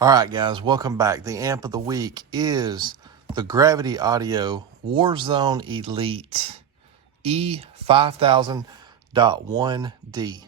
All right, guys, welcome back. The amp of the week is the Gravity Audio Warzone Elite e5000.1D.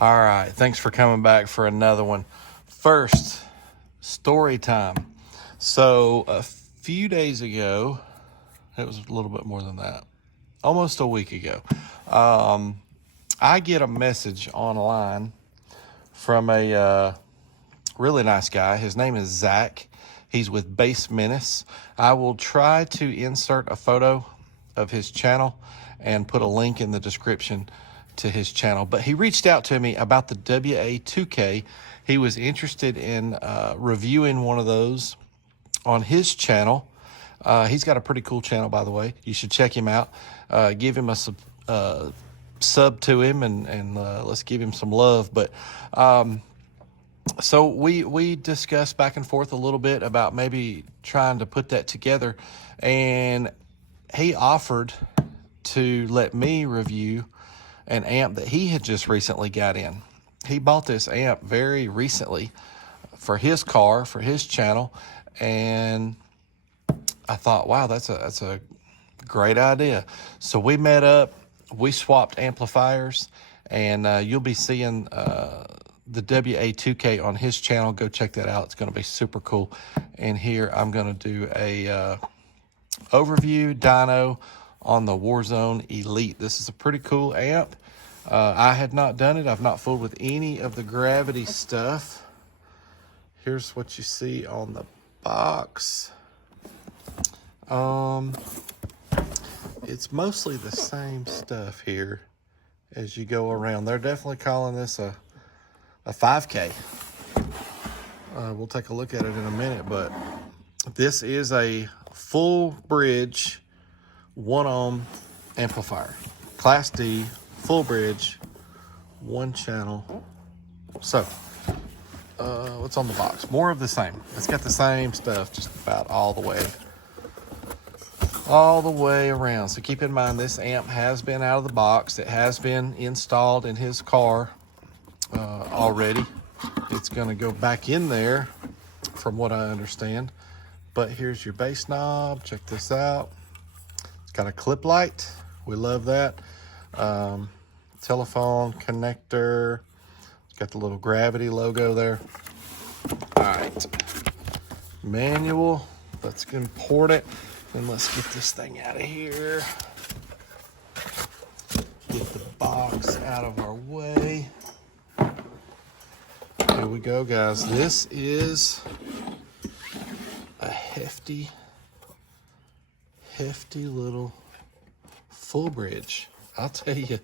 All right, thanks for coming back for another one. First, story time. So a few days ago, it was a little bit more than that, almost a week ago, I get a message online from a really nice guy. His name is Zach. He's with Menace. I will try to insert a photo of his channel and put a link in the description to his channel. But he reached out to me about the WA2K. He was interested in reviewing one of those on his channel. He's got a pretty cool channel, by the way. You should check him out. Give him a sub to him, and let's give him some love. But so we discussed back and forth a little bit about maybe trying to put that together, and he offered to let me review an amp that he had just recently got in. He bought this amp very recently for his car, for his channel, and I thought, wow, that's a great idea. So we met up, we swapped amplifiers, and you'll be seeing the WA2K on his channel. Go check that out. It's going to be super cool. And here I'm going to do a overview dyno on the Warzone Elite. This is a pretty cool amp. I had not done it. I've not fooled with any of the Gravity stuff. Here's what you see on the box. It's mostly the same stuff here as you go around. They're definitely calling this a 5K. We'll take a look at it in a minute, but this is a full bridge 1 ohm amplifier, Class D, full bridge, 1 channel. So what's on the box? More of the same. It's got the same stuff just about all the way around. So keep in mind, this amp has been out of the box. It has been installed in his car already. It's going to go back in there from what I understand. But here's your bass knob. Check this out. It's got a clip light. We love that. Telephone connector. It's got the little Gravity logo there. All right. Manual. Let's import it. And let's get this thing out of here. Get the box out of our way. Here we go, guys. This is a hefty little full bridge. I'll tell you,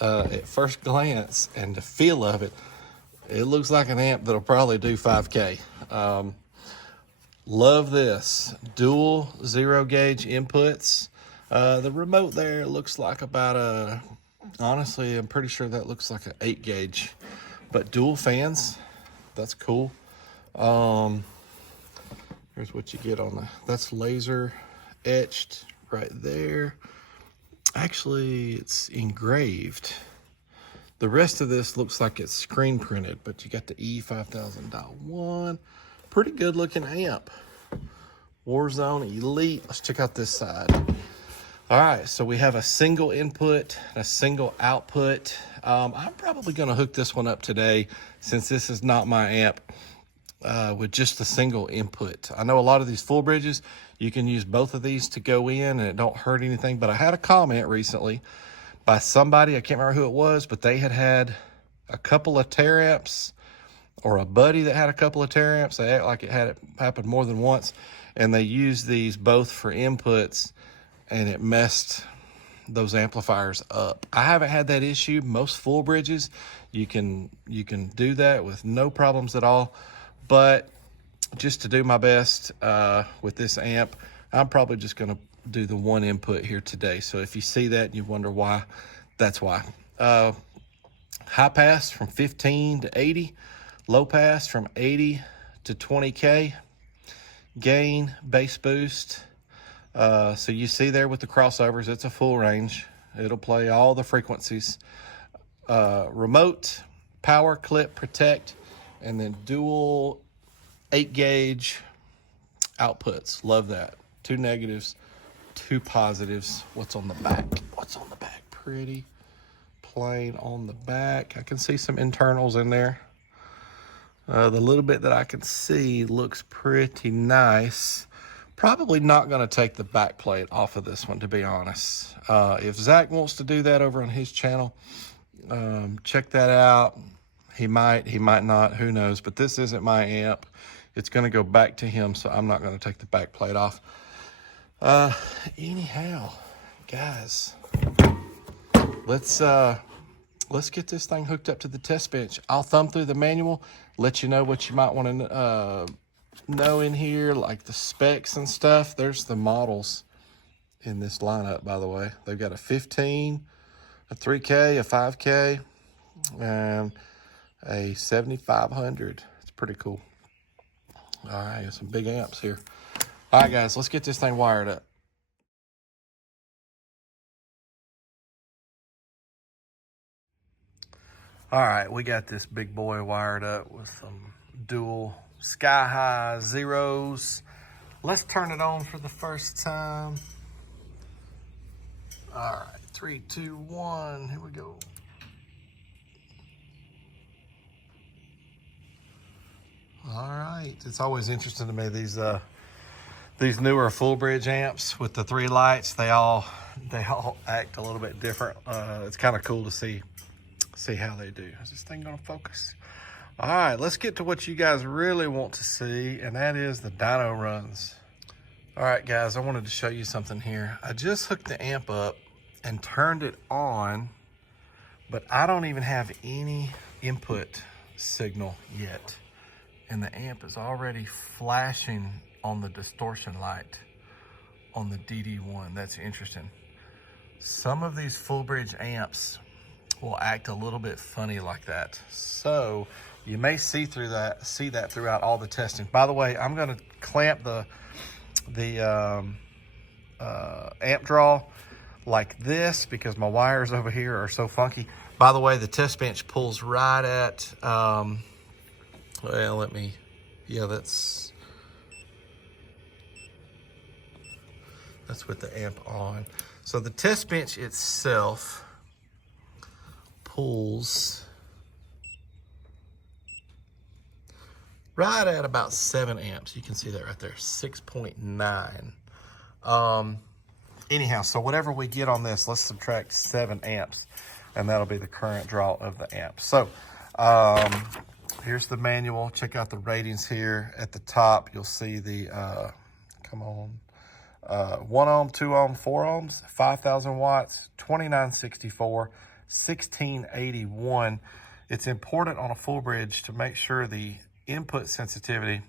at first glance and the feel of it, it looks like an amp that'll probably do 5K. Love this. Dual 0 gauge inputs. The remote there looks like about honestly, I'm pretty sure that looks like an 8 gauge. But dual fans, that's cool. Here's what you get on that's laser etched right there. Actually, it's engraved. The rest of this looks like it's screen printed, but you got the e5000.1. Pretty good looking amp. Warzone Elite. Let's check out this side. All right, so we have a single input, a single output. I'm probably going to hook this one up today, since this is not my amp, with just a single input. I know a lot of these full bridges, you can use both of these to go in and it don't hurt anything, but I had a comment recently by somebody, I can't remember who it was, but they had a couple of tear amps, or a buddy that had a couple of tear amps. They act like it had it happen more than once, and they used these both for inputs, and it messed those amplifiers up. I haven't had that issue. Most full bridges, you can do that with no problems at all. But just to do my best with this amp, I'm probably just going to do the 1 input here today. So if you see that and you wonder why That's why. High pass from 15 to 80, low pass from 80 to 20K, gain, bass boost. So you see there with the crossovers, it's a full range. It'll play all the frequencies. Remote, power, clip, protect, and then dual 8-gauge outputs. Love that. 2 negatives, 2 positives. What's on the back? What's on the back? Pretty plain on the back. I can see some internals in there. The little bit that I can see looks pretty nice. Probably not going to take the back plate off of this one, to be honest. If Zach wants to do that over on his channel, check that out. He might not, who knows. But this isn't my amp. It's going to go back to him, so I'm not going to take the back plate off. Anyhow, guys, let's get this thing hooked up to the test bench. I'll thumb through the manual, let you know what you might want to know in here, like the specs and stuff. There's the models in this lineup, by the way. They've got a 15, a 3K, a 5K, and a 7500. It's pretty cool. All right, got some big amps here. All right, guys, let's get this thing wired up. All right, we got this big boy wired up with some dual sky high zeros. Let's turn it on for the first time. All right, 3, 2, 1, here we go. All right, it's always interesting to me, these newer full bridge amps with the 3 lights. They all act a little bit different. It's kind of cool to see how they do. Is this thing gonna focus? All right, let's get to what you guys really want to see, and that is the dyno runs. All right, guys, I wanted to show you something here. I just hooked the amp up and turned it on, but I don't even have any input signal yet. And the amp is already flashing on the distortion light on the DD1. That's interesting. Some of these full bridge amps will act a little bit funny like that. So you may see that throughout all the testing. By the way, I'm gonna clamp the amp draw like this because my wires over here are so funky. By the way, the test bench pulls right at, well, that's with the amp on. So the test bench itself pulls right at about 7 amps. You can see that right there, 6.9. Anyhow, so whatever we get on this, let's subtract 7 amps, and that'll be the current draw of the amp. So here's the manual. Check out the ratings here. At the top, you'll see the, 1 ohm, 2 ohm, 4 ohms, 5,000 watts, 2964, 1681. It's important on a full bridge to make sure the input sensitivity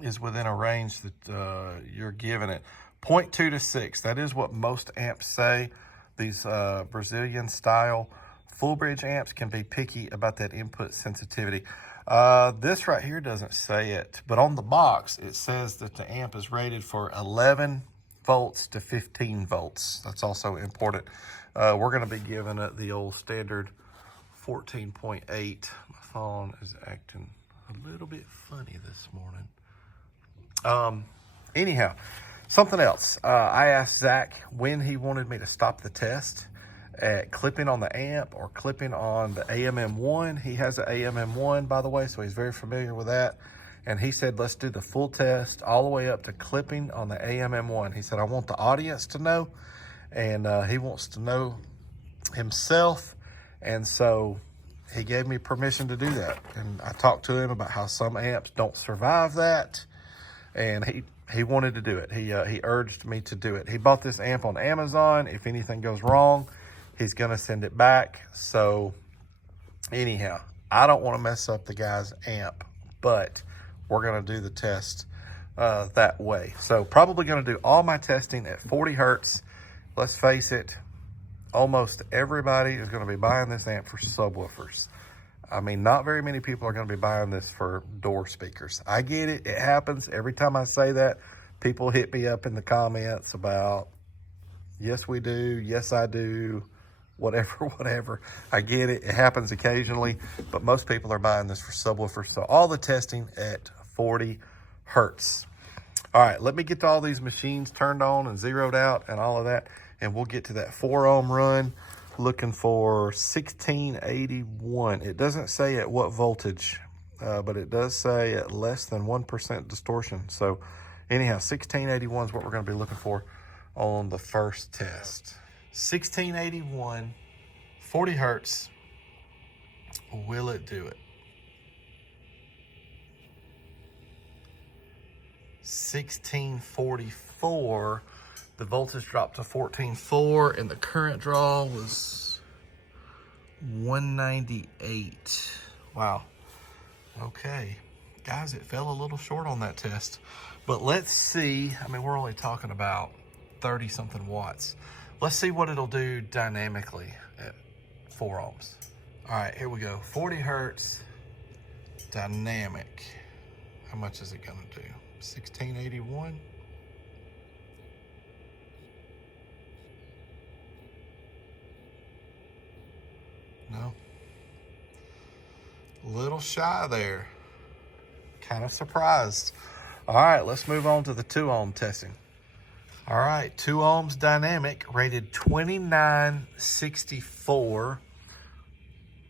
is within a range that you're giving it. 0.2 to 6, that is what most amps say. These Brazilian style full bridge amps can be picky about that input sensitivity. This right here doesn't say it, but on the box it says that the amp is rated for 11 volts to 15 volts. That's also important. We're going to be giving it the old standard 14.8. My phone is acting a little bit funny this morning. Anyhow, something else. I asked Zach when he wanted me to stop the test at clipping on the amp or clipping on the AMM1. He has an AMM1, by the way, so he's very familiar with that. And he said, let's do the full test all the way up to clipping on the AMM1. He said, I want the audience to know, and he wants to know himself. And so he gave me permission to do that. And I talked to him about how some amps don't survive that. And he wanted to do it. He urged me to do it. He bought this amp on Amazon. If anything goes wrong, he's gonna send it back. So anyhow, I don't want to mess up the guy's amp, but we're gonna do the test that way. So probably gonna do all my testing at 40 hertz. Let's face it, almost everybody is going to be buying this amp for subwoofers. I mean, not very many people are going to be buying this for door speakers. I get it. It happens. Every time I say that, people hit me up in the comments about, yes, we do. Yes, I do. Whatever, whatever. I get it. It happens occasionally, but most people are buying this for subwoofers. So all the testing at 40 hertz. All right, let me get to all these machines turned on and zeroed out and all of that, and we'll get to that 4 ohm run looking for 1681. It doesn't say at what voltage, but it does say at less than 1% distortion. So anyhow, 1681 is what we're going to be looking for on the first test. 1681, 40 hertz. Will it do it? 1644, the voltage dropped to 14.4 and the current draw was 198. Wow. Okay, guys, it fell a little short on that test, but let's see. I mean, we're only talking about 30 something watts. Let's see what it'll do dynamically at 4 ohms. All right, here we go. 40 hertz dynamic. How much is it gonna do? 1681. No. A little shy there. Kind of surprised. All right, let's move on to the 2 ohm testing. All right, 2 ohms dynamic, rated 2964.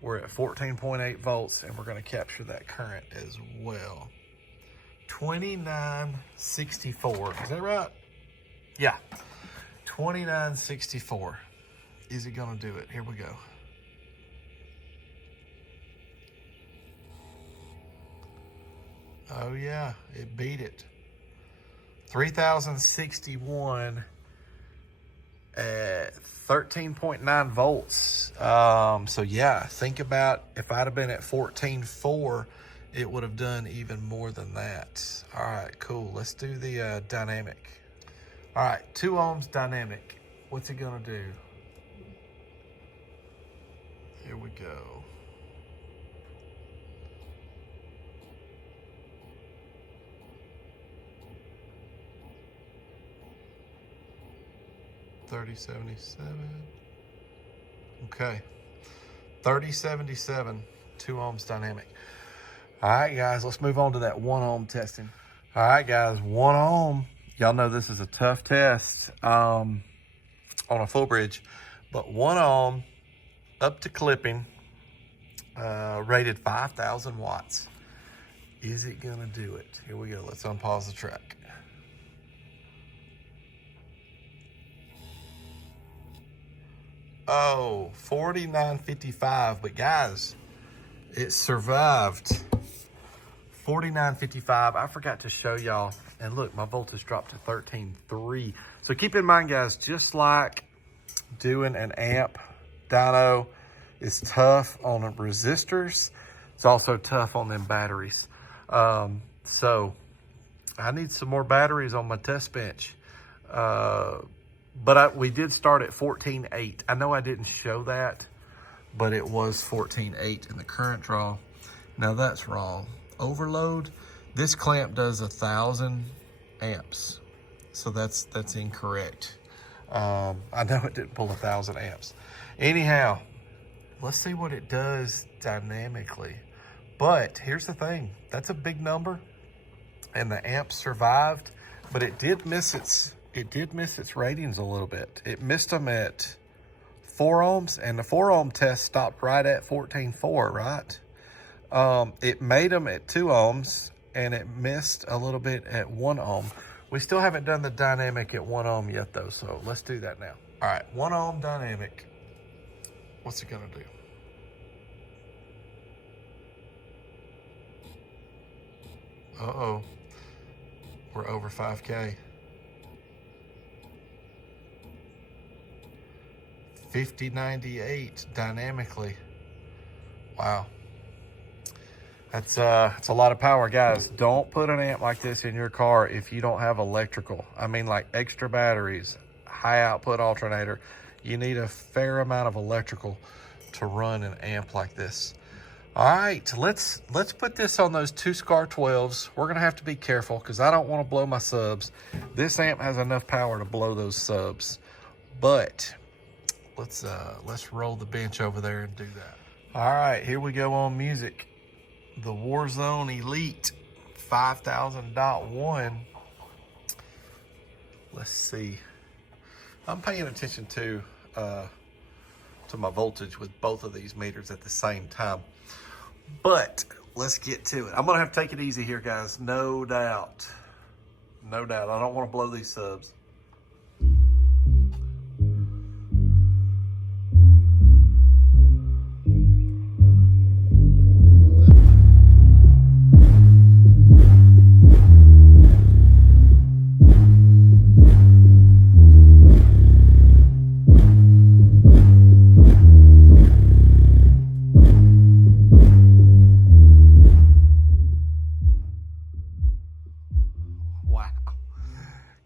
We're at 14.8 volts, and we're going to capture that current as well. 2964, is that right? Yeah, 2964. Is it going to do it? Here we go. Oh yeah, it beat it. 3061 at 13.9 volts. So yeah, think about if I'd have been at 14.4, it would have done even more than that. All right, cool. Let's do the dynamic. All right, 2 ohms dynamic. What's it gonna do? Here we go. $30.77. Okay, $30.77, 2 ohms dynamic. All right, guys, let's move on to that 1 ohm testing. All right, guys, 1 ohm. Y'all know this is a tough test on a full bridge, but 1 ohm up to clipping, rated 5,000 watts. Is it gonna do it? Here we go. Let's unpause the track. Oh, 49.55, but guys, it survived. 49.55. I forgot to show y'all, and look, my voltage dropped to 13.3. So keep in mind, guys, just like doing an amp, dyno is tough on resistors. It's also tough on them batteries. So I need some more batteries on my test bench. But we did start at 14.8. I know I didn't show that, but it was 14.8 in the current draw. Now that's wrong. Overload, this clamp does 1,000 amps. So that's incorrect. I know it didn't pull 1,000 amps. Anyhow, let's see what it does dynamically. But here's the thing, that's a big number, and the amp survived, but it did miss its ratings a little bit. It missed them at 4 ohms, and the 4 ohm test stopped right at 14.4, right? It made them at 2 ohms, and it missed a little bit at 1 ohm. We still haven't done the dynamic at 1 ohm yet, though, so let's do that now. All right, 1 ohm dynamic. What's it gonna do? Uh-oh, we're over 5K. 5098 dynamically. Wow. That's a lot of power, guys. Don't put an amp like this in your car if you don't have electrical. I mean, like extra batteries, high output alternator. You need a fair amount of electrical to run an amp like this. All right, let's put this on those 2 SCAR 12s. We're gonna have to be careful because I don't want to blow my subs. This amp has enough power to blow those subs, but let's roll the bench over there and do that. All right, here we go on music. The Warzone Elite 5000.1. Let's see. I'm paying attention to my voltage with both of these meters at the same time. But let's get to it. I'm gonna have to take it easy here, guys. No doubt. No doubt. I don't want to blow these subs.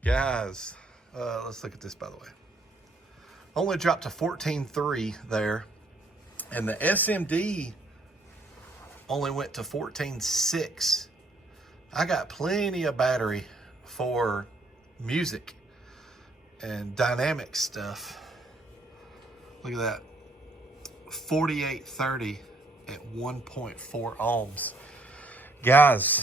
Guys, let's look at this, by the way. Only dropped to 14.3 there, and the SMD only went to 14.6. I got plenty of battery for music and dynamic stuff. Look at that. 4830 at 1.4 ohms. Guys,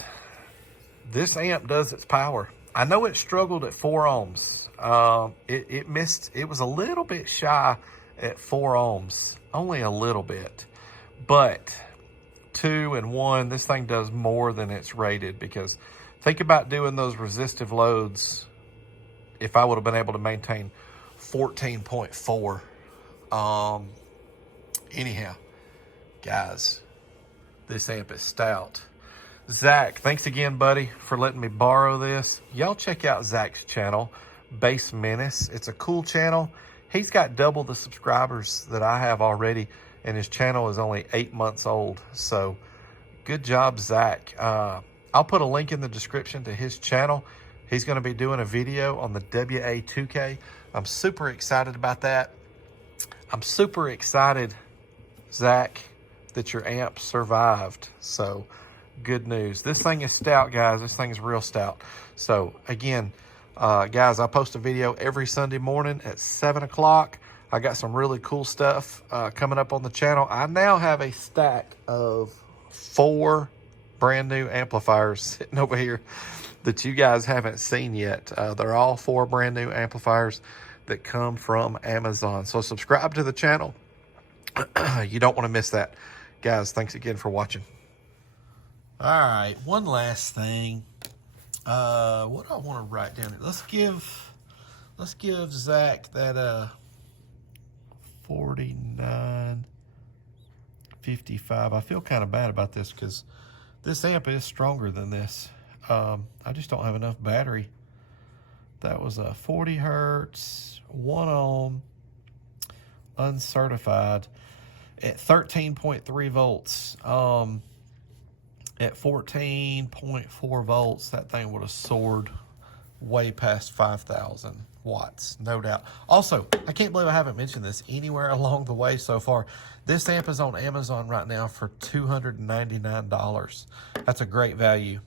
this amp does its power. I know it struggled at 4 ohms. It missed, it was a little bit shy at 4 ohms, only a little bit. But 2 and 1, this thing does more than it's rated, because think about doing those resistive loads. If I would have been able to maintain 14.4. Anyhow, guys, this amp is stout. Zach, thanks again, buddy, for letting me borrow this. Y'all check out Zach's channel, Bass Menace. It's a cool channel. He's got double the subscribers that I have already, and his channel is only 8 months old. So good job, Zach. I'll put a link in the description to his channel. He's going to be doing a video on the WA2K. I'm super excited about that. I'm super excited, Zach, that your amp survived. So good news. This thing is stout, guys. This thing is real stout. So again, guys, I post a video every Sunday morning at 7 o'clock. I got some really cool stuff coming up on the channel. I now have a stack of 4 brand new amplifiers sitting over here that you guys haven't seen yet. They're all 4 brand new amplifiers that come from Amazon. So subscribe to the channel. You don't want to miss that. Guys, thanks again for watching. All right, one last thing. What do I want to write down here? Let's give Zach that 49.55. I feel kind of bad about this because this amp is stronger than this. I just don't have enough battery. That was a 40 hertz, 1 ohm, uncertified at 13.3 volts. At 14.4 volts, that thing would have soared way past 5,000 watts, no doubt. Also, I can't believe I haven't mentioned this anywhere along the way so far. This amp is on Amazon right now for $299. That's a great value.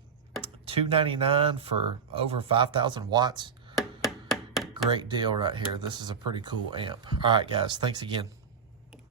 $299 for over 5,000 watts. Great deal right here. This is a pretty cool amp. All right, guys, thanks again.